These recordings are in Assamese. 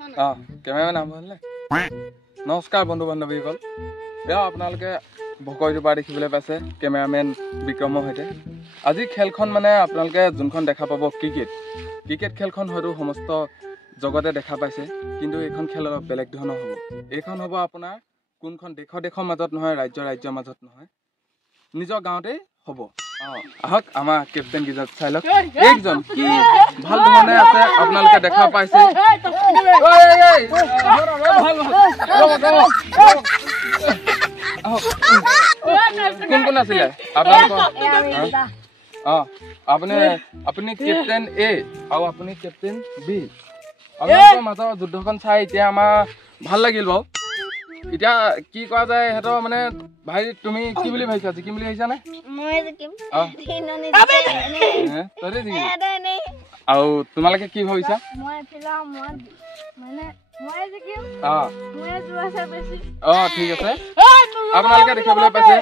কেমেৰামেন আৰম্ভ হ'লনে? নমস্কাৰ বন্ধু বান্ধৱীসকল, এয়া আপোনালোকে ভকৈটোৰ পৰা দেখিবলৈ পাইছে কেমেৰামেন বিক্ৰমৰ সৈতে। আজি খেলখন মানে আপোনালোকে যোনখন দেখা পাব ক্ৰিকেট খেলখন হয়তো সমস্ত জগতে দেখা পাইছে, কিন্তু এইখন খেল অলপ বেলেগ ধৰণৰ হ'ব। এইখন হ'ব আপোনাৰ কোনখন দেশৰ মাজত নহয়, ৰাজ্যৰ মাজত নহয়, নিজৰ গাঁৱতেই হ'ব। আহক আমাৰ কেপ্টেইন গিজক চাই লওক, এইজন কি ভাল ধৰণে আছে আপোনালোকে দেখা পাইছে। কোন কোন আছিলে আপোনালোকৰ? আপুনি কেপ্টেইন এ আৰু আপুনি কেপ্টেইন বি। আপোনালোকৰ মাজৰ যুদ্ধখন চাই এতিয়া আমাৰ ভাল লাগিল বাৰু। এতিয়া কি কৰা যায় সিহঁতৰ মানে ভাই, তুমি কি বুলি ভাবিছা? জিকিম বুলি ভাবিছা নে? আৰু তোমালোকে কি ভাবিছা? ঠিক আছে, আপোনালোকে দেখিবলৈ পাইছে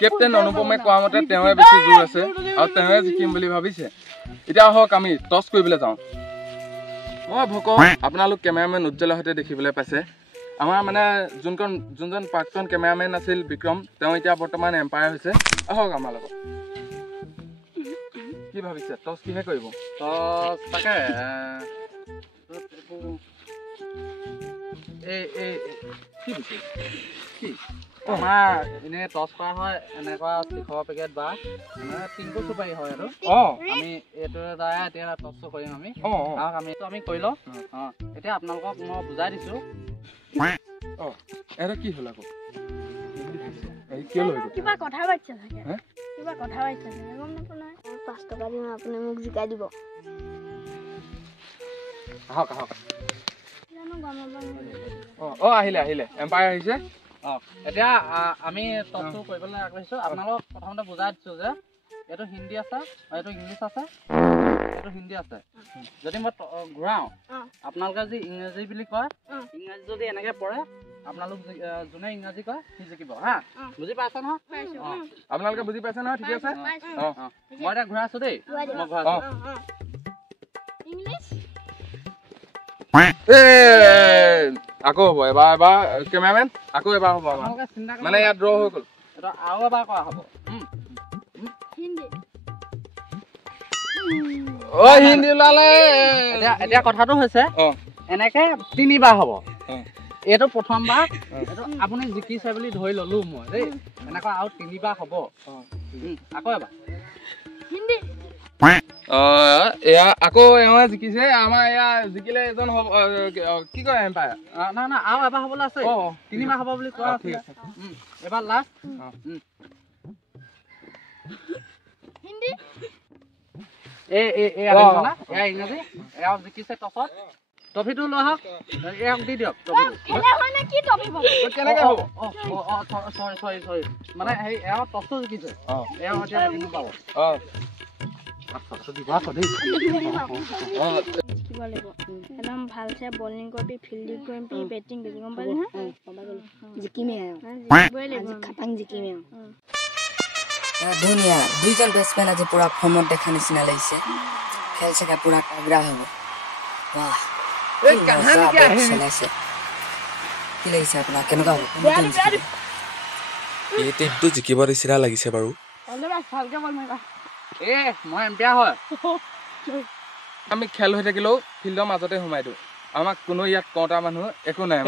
কেপ্টেইন অনুপমে কোৱা মতে তেওঁৱে বেছি জোৰ আছে আৰু তেওঁৱে জিকিম বুলি ভাবিছে। এতিয়া আহক আমি টছ কৰিবলৈ যাওঁ। ভক আপোনালোক কেমেৰামেন উজ্জ্বলৰ সৈতে দেখিবলৈ পাইছে আমাৰ মানে যোনজন প্ৰাক্তন কেমেৰামেন আছিল বিক্ৰম, তেওঁ এতিয়া বৰ্তমান এম্পায়াৰ হৈছে। আহক আমাৰ লগত। কি ভাবিছে টছ কিহে কৰিব? টছ তাকে আমাৰ এনেই টছ কৰা হয় এনেকুৱা শিখৰ পেকেট বা টিংকু চুপাৰি হয় আৰু আমি এইটোৰ দ্বাৰা এতিয়া টছটো কৰিম আমি। আমি কৰি লওঁ। এতিয়া আপোনালোকক মই বুজাই দিছো। এটা কি হ'ল আকৌ? কিবা কথা পাতিছে থাকে, কিবা কথা পাতিছে থাকে, গম নাপাওঁ নহয়। 5 টকা দিম, আপুনি মোক জিকাই দিব। আহক আহিলে এম্পায়াৰ আহিছে। এতিয়া আমি টছটো কৰিবলৈ আগবাঢ়িছো। আপোনালোকক প্ৰথমতে বুজাই দিছো যে এইটো হিন্দী আছে, এইটো ইংলিছ আছে, এইটো হিন্দী আছে। যদি মই ঘূৰাওঁ, আপোনালোকে যদি ইংৰাজী বুলি কয়, ইংৰাজী যদি এনেকে পৰে, আপোনালোক যোনে ইংৰাজী কয় সি জিকিব। হা, বুজি পাইছে নহয়? আপোনালোকে বুজি পাইছে নহয়? ঠিক আছে, মই এতিয়া ঘূৰাইছো দেই। মই ঘূৰাইছো। আকৌ হ'ব এবাৰ কেমেৰামেন, আকৌ এবাৰ হ'ব মানে ইয়াত ড্ৰ হৈ গ'ল। আৰু এবাৰ কৰা হ'ব। হিন্দী ওলালে। এতিয়া কথাটো হৈছে এনেকে 3বাৰ হ'ব। এইটো প্ৰথমবাৰ, এইটো আপুনি জিকিছে বুলি ধৰি ললো মই দেই। এনেকুৱা আৰু 3বাৰ হ'ব। আকৌ এবাৰ এয়া আকৌ এওঁ জিকিছে। আমাৰ এয়া জিকিলে এজন হ'ব, কি কয় এম্পায়াৰ? না আৰু এবাৰ হ'বলৈ আছে। 3বাৰ হ'ব বুলি কোৱা ঠিক আছে। এবাৰ লাষ্ট। ইংৰাজী এয়া জিকিছে টছত। ট্ৰফিটো লৈ আহক, এওক দি দিয়ক। কেনেকে হ'ব? চৰি মানে সেই এওঁ টছটো জিকিছে। এওঁ এতিয়া বেটিং পাব। একদম ভালছে বলিং কৰিবি, ফিল্ডিং কৰিবি, বেটিং কৰিবি, গম পালি নহয়? জিকিমেই ধুনীয়া দুইজন বেটছমেন আজি পুৰা ফৰ্মত দেখা নিচিনা লাগিছে। খেল চাগে পুৰা তাগৰা হ'ব। বাহ, চলাইছে। কি লাগিছে আপোনাৰ? কেনেকুৱা হ'ব? এই টিমটো জিকিব নিচিনা লাগিছে বাৰু। মই এম্পায়াৰ হয়। আমি খেল হৈ থাকিলেও ফিল্ডৰ মাজতে সোমাই দিওঁ। আমাক কোনো ইয়াত কওঁতা মানুহ একো নাই।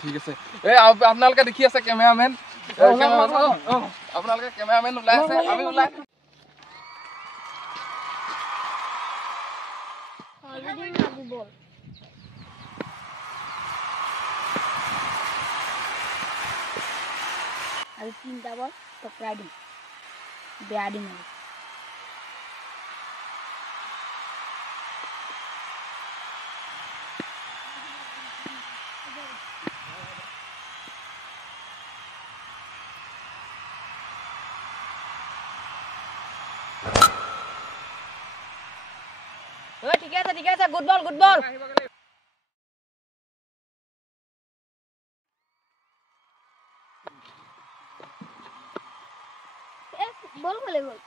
ঠিক আছে। আপোনালোকে দেখি আছে কেমেৰামেন, আপোনালোকে কেমেৰামেন ওলাই আছে, আমি ওলাই আৰু 3টা বল টকৰাই দিম, বেয়া দিম আৰু। ঠিক আছে, গুড বল। বল খেলে গ'ল।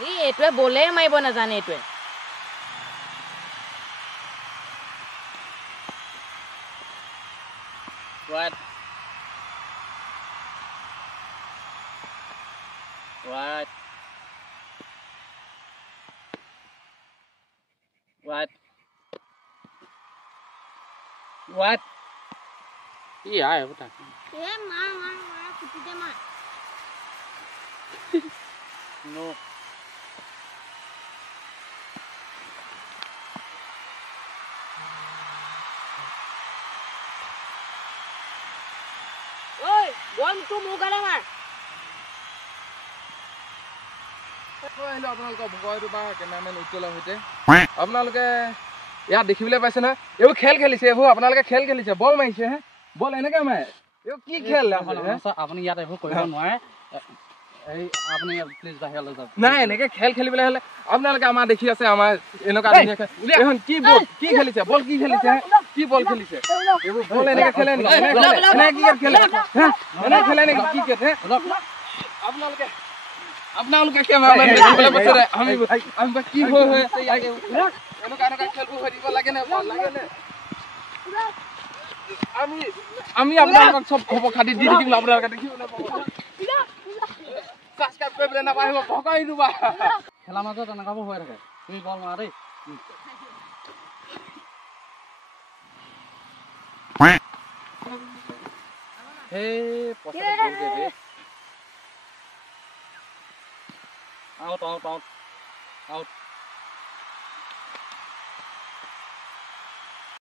ই এইটোৱে বলে মাৰিব নাজানে এইটোৱে Right. Right. Right. Right. Iya, ya betul. মাৰ কুটিতে মাৰ No. ঐ বল তোৰ মোৰ গালে মাৰ আহিলো আপোনালোকৰ ভগৱানটো বা কেমেৰামেন উজ্জ্বলৰ সৈতে আপোনালোকে ইয়াত দেখিবলৈ পাইছে নহয় এইবোৰ খেল খেলিছে এইবোৰ আপোনালোকে খেল খেলিছে বল মাৰিছে হে বল এনেকে মাৰে এইবোৰ কি খেল আপুনি ইয়াত এইবোৰ কৰিব নোৱাৰে এই আপুনি প্লিজ বাহিৰলৈ যাওক নাই এনেকে খেল খেলিবলৈ হলে আপোনালোকে আমাৰ দেখি আছে আমাৰ এনেকুৱা ধুনীয়াকে এখন কি বল কি খেলিছে বল কি খেলিছে কি বল খেলিছে এইবোৰ বল এনেকে খেলে নেকি এনেকে কি খেলে এনেকে খেলে নেকি ক্ৰিকেট হে আপোনালোকে আপোনালোকে কেমেৰামেন দেখিবলৈ পাইছে আমি কি হৈ আছে এনেকুৱা খেলবোৰ হৈ দিব লাগে নে লাগে নে আমি আপোনালোকক চব খবৰ খাতি দি থাকিম আপোনালোকে দেখিবলৈ পাব সাবস্ক্ৰাইব কৰিবলৈ নাপাহিব ভকাই দিবা খেলা মাজত এনেকুৱাবোৰ হৈ থাকে তুমি বল মাৰা দেই সেই পইচাটো গ'লগৈ বে আউট আউট আউট আউট